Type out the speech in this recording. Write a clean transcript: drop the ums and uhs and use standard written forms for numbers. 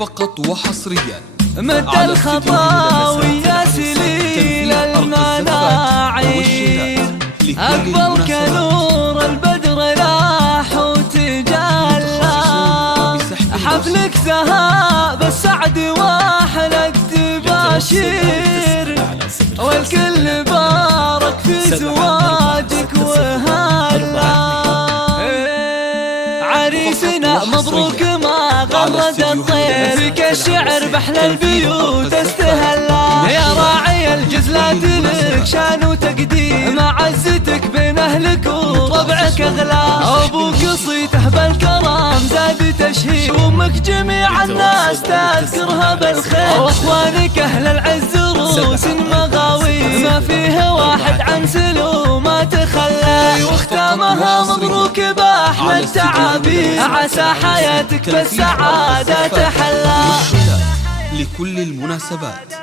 فقط وحصريا مد الخطاوي يا سليل المناعي، أقبل كنور البدر لاح وتجلى. حفلك ذهاب السعد واحلى التباشير، والكل بارك في زواجك وهلا. عريسنا مبروك ما غرد الطير، فيك الشعر بحلى البيوت استهلا. يا راعي الجزلات لك شان وتقدير، مع عزتك بين اهلك وطبعك اغلى. ابوك صيته بالكرم زاد تشهير، وامك جميع الناس تذكرها بالخير. واخوانك اهل العز روس مغاوي، ما فيه واحد عن سلومه تخلى. واختامها مبروك باحلى التعابير، عسى حياتك بالسعادة تحلى. لكل المناسبات